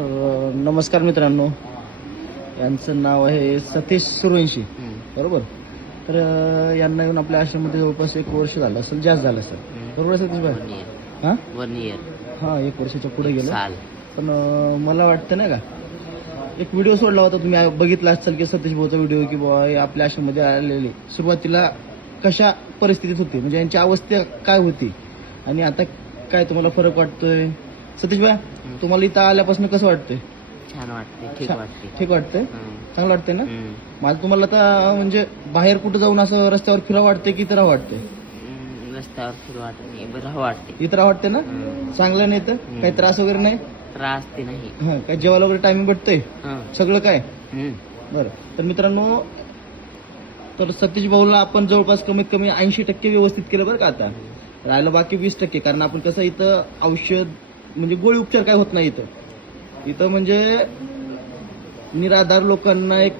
तर नमस्कार मित्रांनो, यांचं नाव आहे सतीश सूर्यवंशी, बरोबर. तर यांना येऊन आपल्या आश्रममध्ये जवळपास 1 वर्ष झालं असेल, जास्त झालं सर, बरोबर सतीश भाई? हां 1 year. हां 1 वर्षाच्या पुढे गेलं. साल. पण मला वाटतं नाही का, एक व्हिडिओ सोडला होता, तुम्ही बघितला असाल की सतीश भाऊचा व्हिडिओ, की बाबा हे आपल्या आश्रममध्ये आलेले सुरुवातीला कशा परिस्थितीत होती, म्हणजे यांची अवस्था काय होती आणि आता काय तुम्हाला फरक वाटतोय सतीश भाई? तुम्हाला इथं आल्यापासून कसं वाटतंय? छान वाटते, ठीक वाटते. ठीक वाटतंय, हं. चांगलं वाटतंय ना? हं. माझं तुम्हाला आता म्हणजे बाहेर कुठं जाऊन असं रस्त्यावर फिरा वाटतंय की इथं राहा वाटतंय? रस्त्यावर फिरू वाटत नाही, बरं वाटते. इथं राहा वाटतंय ना? हं. चांगलं नाही तर काही त्रास वगैरे नाही? त्रास ते नाही. हा, काय जेवायला वगैरे टायमिंग भेटतंय हं. सगळं काय? हं. बरं. तर मित्रांनो, तर सतीश भाऊला आपण जवळपास कमीत कमी 80% व्यवस्थित केलं बरं का. आता राहिलं बाकी 20%, कारण आपण कसं इथं औषध म्हणजे गोळी उपचार काय होत नाही इथं म्हणजे निराधार लोकांना एक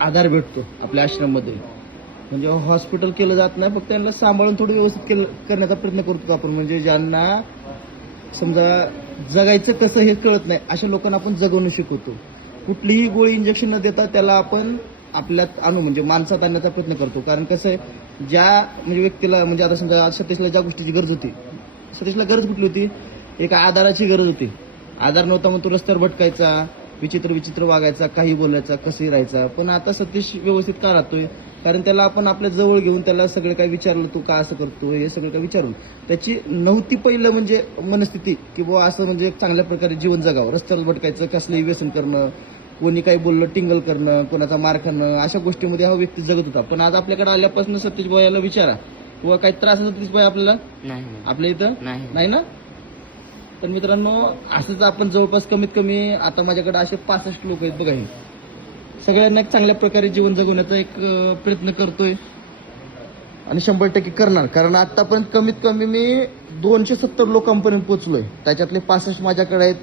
आधार भेटतो आपल्या आश्रममध्ये. म्हणजे हॉस्पिटल केलं जात नाही, फक्त त्यांना सांभाळून थोडं व्यवस्थित करण्याचा प्रयत्न करतो आपण. म्हणजे ज्यांना समजा जगायचं कसं हे कळत नाही, अशा लोकांना आपण जगवणं शिकवतो. कुठलीही गोळी इंजेक्शन न देता त्याला आपण आपल्यात आणू, म्हणजे माणसात आणण्याचा प्रयत्न करतो. कारण कसं आहे, ज्या म्हणजे व्यक्तीला, म्हणजे आता समजा सतीशला ज्या गोष्टीची गरज होती, सतीशला गरज कुठली होती? एक आधाराची गरज होती. आधार नव्हता मग तो रस्त्यावर भटकायचा, विचित्र वागायचा, काही बोलायचा, कसंही राहायचा. पण आता सतीश व्यवस्थित का राहतोय? कारण त्याला आपण आपल्या जवळ घेऊन त्याला सगळं काय विचारलं, तू का असं करतो, हे सगळं काय विचारून त्याची नव्हती पहिलं म्हणजे मनस्थिती, की बुवा असं म्हणजे चांगल्या प्रकारे जीवन जगावं. रस्त्यावर भटकायचं, कसलंही व्यसन करणं, कोणी काही बोललं टिंगल करणं, कोणाचा मार खाणं, अशा गोष्टीमध्ये हा व्यक्ती जगत होता. पण आज आपल्याकडे आल्यापासून सतीश भाई याला विचारा, किंवा काही त्रास आहे सतीश भाई आपल्याला? नाही. आपल्या इथं नाही ना? तर मित्रांनो, असंच आपण जवळपास कमीत कमी आता माझ्याकडे असे 65 लोक आहेत बघा. हे सगळ्यांना एक चांगल्या प्रकारे जीवन जगवण्याचा एक प्रयत्न करतोय आणि 100% करणार. कारण आतापर्यंत कमीत कमी मी 270 लोकांपर्यंत पोहोचलोय. त्याच्यातले 65 माझ्याकडे आहेत.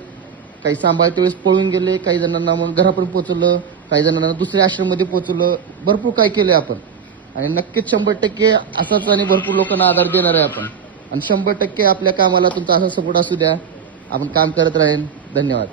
काही सांभाळते वेळेस पळून गेले, काही जणांना मग घरापर्यंत पोहोचवलं, काही जणांना दुसऱ्या आश्रममध्ये पोहोचवलं. भरपूर काय केलंय आपण, आणि नक्कीच 100% असाच आणि भरपूर लोकांना आधार देणार आहे आपण. आणि 100% आपल्या कामाला तुमचा असा सपोर्ट असू द्या. आपण काम करत राहीन. धन्यवाद.